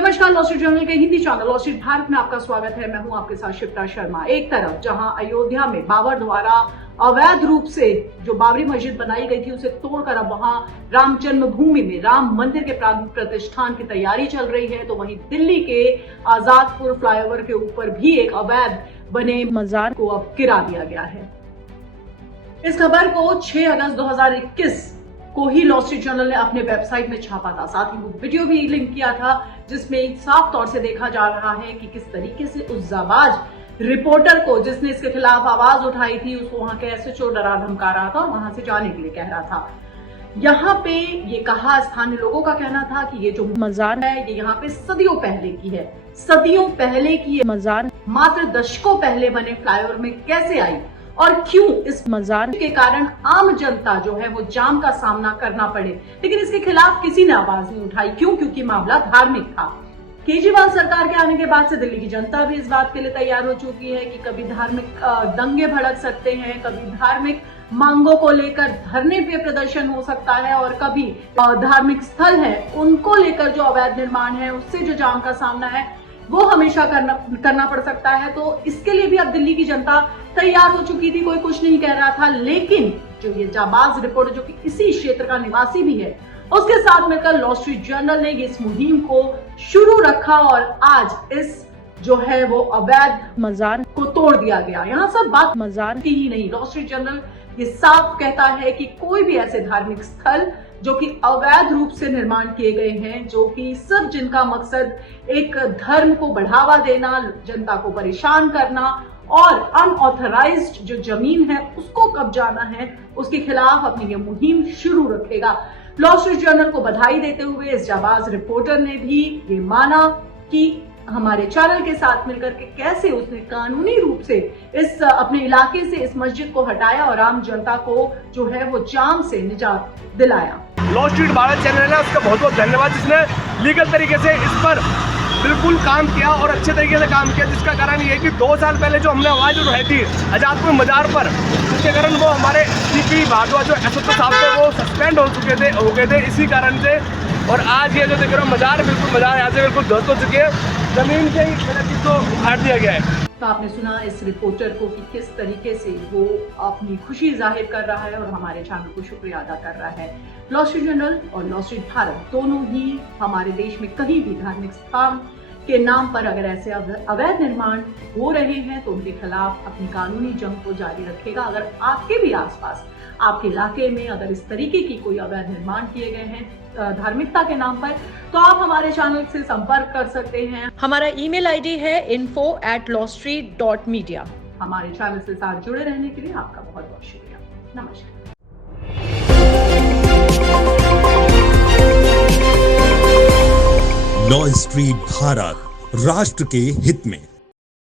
नमस्कार, law street journal के Hindi channel law street Bharat में आपका स्वागत है। मैं हूं आपके साथ शिप्रा शर्मा। एक तरफ जहां अयोध्या में बाबर द्वारा अवैध रूप से जो बाबरी मस्जिद बनाई गई थी उसे तोड़कर अब वहां राम जन्मभूमि में राम मंदिर के प्राण प्रतिष्ठान की तैयारी चल रही है, तो वहीं दिल्ली के आजादपुर फ्लाईओवर के ऊपर भी एक अवैध बने मजार को अब गिरा दिया गया है। इस खबर को 6 अगस्त 2021 को ही लॉ स्ट्रीट जर्नल ने अपने वेबसाइट में छापा था। साथ ही वो वीडियो भी लिंक किया था जिसमें साफ तौर से देखा जा रहा है कि किस तरीके से उस जाबाज रिपोर्टर को जिसने इसके खिलाफ आवाज उठाई थी उसको वहां के एसएचओ डरा धमका रहा था और वहां से जाने के लिए कह रहा था। यहाँ पे ये कहा, स्थानीय लोगों का कहना था कि ये जो मजार है ये यहाँ पे सदियों पहले की है। सदियों पहले की ये मजार मात्र दशकों पहले बने फ्लाईओवर में कैसे आई और क्यों इस मजार के कारण आम जनता जो है वो जाम का सामना करना पड़े, लेकिन इसके खिलाफ किसी ने आवाज नहीं उठाई। क्यों? क्योंकि मामला धार्मिक था। केजरीवाल सरकार के आने के बाद से दिल्ली की जनता भी इस बात के लिए तैयार हो चुकी है कि कभी धार्मिक दंगे भड़क सकते हैं, कभी धार्मिक मांगों को लेकर धरने पे प्रदर्शन हो सकता है और कभी धार्मिक स्थल है उनको लेकर जो अवैध निर्माण है उससे जो जाम का सामना है वो हमेशा करना पड़ सकता है। तो इसके लिए भी अब दिल्ली की जनता तैयार हो चुकी थी, कोई कुछ नहीं कह रहा था। लेकिन जो ये जाबाज रिपोर्टर जो कि इसी क्षेत्र का निवासी भी है, उसके साथ मिलकर लॉ स्ट्रीट जर्नल ने इस मुहिम को शुरू रखा और आज इस जो है वो अवैध मजार को तोड़ दिया गया। यहाँ सब बात मजार की ही नहीं, लॉ स्ट्रीट जर्नल ये साफ कहता है कि कोई भी ऐसे धार्मिक स्थल जो कि अवैध रूप से निर्माण किए गए हैं, जो कि सब जिनका मकसद एक धर्म को बढ़ावा देना, जनता को परेशान करना और अनऑथराइज्ड जो जमीन है उसको कब्जाना है, उसके खिलाफ अपनी ये मुहिम शुरू रखेगा। लॉ स्ट्रीट जर्नल को बधाई देते हुए इस जाबाज रिपोर्टर ने भी ये माना कि हमारे चैनल के साथ मिलकर के कैसे उसने कानूनी रूप से इस अपने इलाके से इस मस्जिद को हटाया और आम जनता को जो है वो जाम से निजात दिलाया। लॉ स्ट्रीट भारत चैनल है उसका बहुत बहुत धन्यवाद, जिसने लीगल तरीके से इस पर बिल्कुल काम किया और अच्छे तरीके से काम किया, जिसका कारण ये है कि 2 साल पहले जो हमने आवाज उठाई थी आजादपुर मजार पर, उसके कारण वो हमारे सीपी भारद्वाज जो एसएचओ साहब थे वो सस्पेंड हो गए थे इसी कारण से। और आज ये जो देख रहे हो मजार, बिल्कुल मजार यहाँ से बिल्कुल ध्वस्त हो चुकी है, जमीन से ही इसको उखाड़ दिया गया है। तो आपने सुना इस रिपोर्टर को कि किस तरीके से वो अपनी खुशी जाहिर कर रहा है और हमारे चैनल को शुक्रिया अदा कर रहा है। लॉ स्ट्रीट जर्नल और लॉ स्ट्रीट भारत दोनों ही हमारे देश में कहीं भी धार्मिक स्थान के नाम पर अगर ऐसे अवैध निर्माण हो रहे हैं तो उनके खिलाफ अपनी कानूनी जंग को जारी रखेगा। अगर आपके भी आसपास आपके इलाके में अगर इस तरीके की कोई अवैध निर्माण किए गए हैं धार्मिकता के नाम पर, तो आप हमारे चैनल से संपर्क कर सकते हैं। हमारा ईमेल आईडी है info@lawstreet.media। हमारे चैनल से साथ जुड़े रहने के लिए आपका बहुत बहुत शुक्रिया। नमस्कार। लॉ स्ट्रीट भारत, राष्ट्र के हित में।